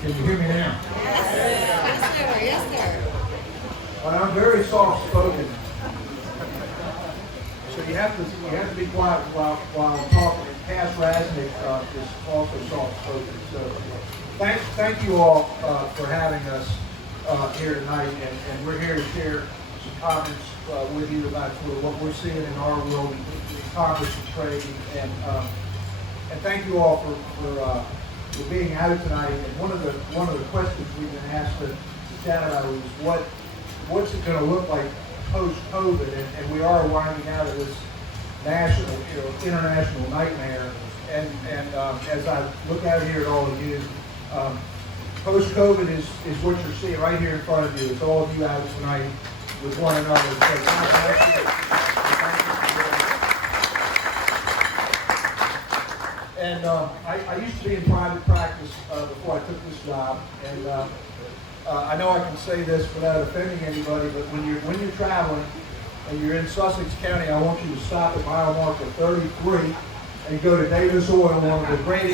Can you hear me now? Yes, sir. Yes, sir. Well, I'm very soft-spoken, so you have to be quiet while I'm talking. And Cass Rasnick is also soft-spoken. So thank you all for having us here tonight, and we're here to share some comments with you about sort of what we're seeing in our world, in commerce and trade, and thank you all for being out tonight. And one of the questions we've been asked to chat about is what's it going to look like post-COVID, and we are winding out of this national, international nightmare. And as I look out here at all of you, post-COVID is what you're seeing right here in front of you. It's all of you out tonight with one another. So God bless you. And I used to be in private practice before I took this job, and I know I can say this without offending anybody, but when you're traveling and you're in Sussex County, I want you to stop at mile marker 33 and go to Davis Oil, one of the great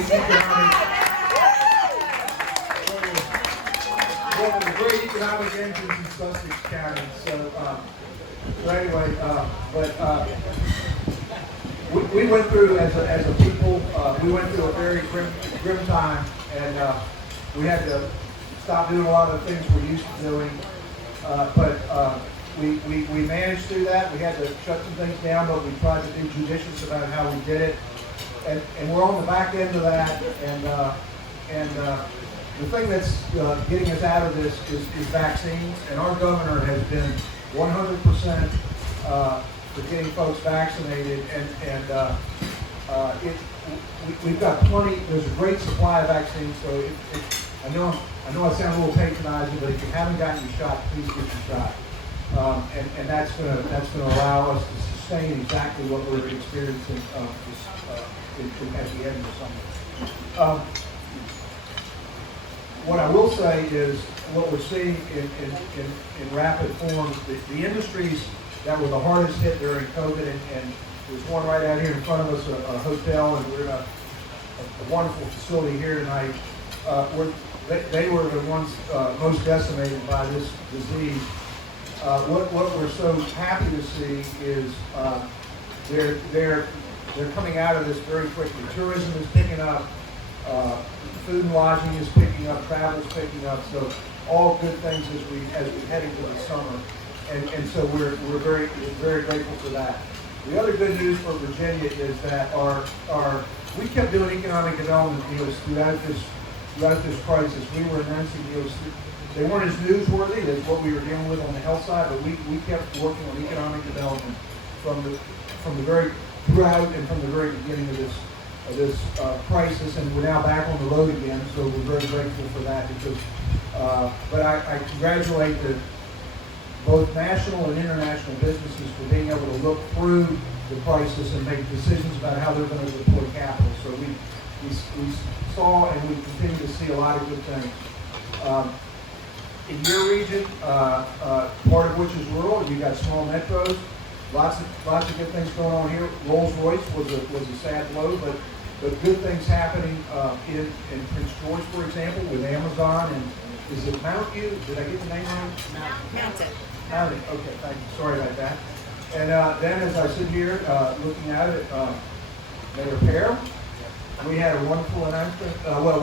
economic engines in Sussex County. So anyway, we went through as a people, we went through a very grim time, and we had to stop doing a lot of the things we're used to doing, but we managed through that. We had to shut some things down, but we tried to be judicious about how we did it, and we're on the back end of that, and the thing that's getting us out of this is vaccines, and our governor has been 100% for getting folks vaccinated, and we've got plenty. There's a great supply of vaccines, so I know I sound a little patronizing, but if you haven't gotten your shot, please get your shot, and that's going to allow us to sustain exactly what we're experiencing as we head into summer. What I will say is what we're seeing in rapid form, the industries that were the hardest hit during COVID, and there's one right out here in front of us, a hotel, and we're in a wonderful facility here tonight. They were the ones most decimated by this disease. What we're so happy to see is they're coming out of this very quickly. Tourism is picking up. Food and lodging is picking up, travel is picking up, so all good things as we head into the summer, and so we're very grateful for that. The other good news for Virginia is that we kept doing economic development deals throughout this crisis. We were announcing deals. They weren't as newsworthy as what we were dealing with on the health side, but we kept working on economic development from the very throughout and from the very beginning of this crisis, and we're now back on the road again, so we're very grateful for that. Because, but I congratulate both national and international businesses for being able to look through the crisis and make decisions about how they're going to deploy capital. So we saw and we continue to see a lot of good things. In your region, part of which is rural, you got small metros. Lots of good things going on here. Rolls-Royce was a sad blow, but good things happening in Prince George, for example, with Amazon, and is it Mountain? Did I get the name right? Mountain. Mountain. Okay, thank you. Sorry about that. And then as I sit here looking at it, Mayor Perry, we had a wonderful announcement.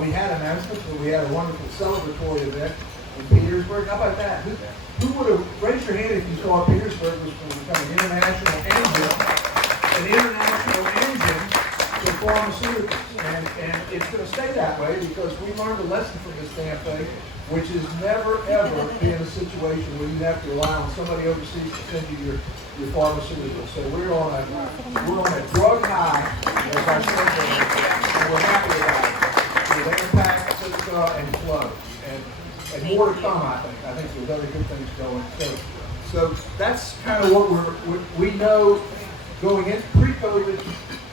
We had announcements, but we had a wonderful celebratory event in Petersburg. How about that? Who would have raised your hand if you thought Petersburg was going to become an international engine for pharmaceuticals? And it's going to stay that way because we learned a lesson from this damn thing, which is never ever be in a situation where you have to rely on somebody overseas to send you your pharmaceuticals. So we're on a drug high, as I said, and we're happy about it. With Impact, Citizens, and Flow. And more to come, I think. I think there's other good things going. So that's kind of what we know going in. Pre-COVID,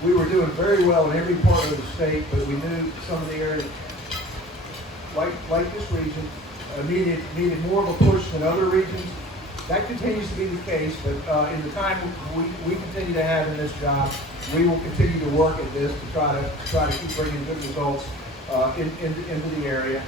we were doing very well in every part of the state, but we knew some of the areas, like this region, needed more of a push than other regions. That continues to be the case, but in the time we continue to have in this job, we will continue to work at this to try to keep bringing good results into the area.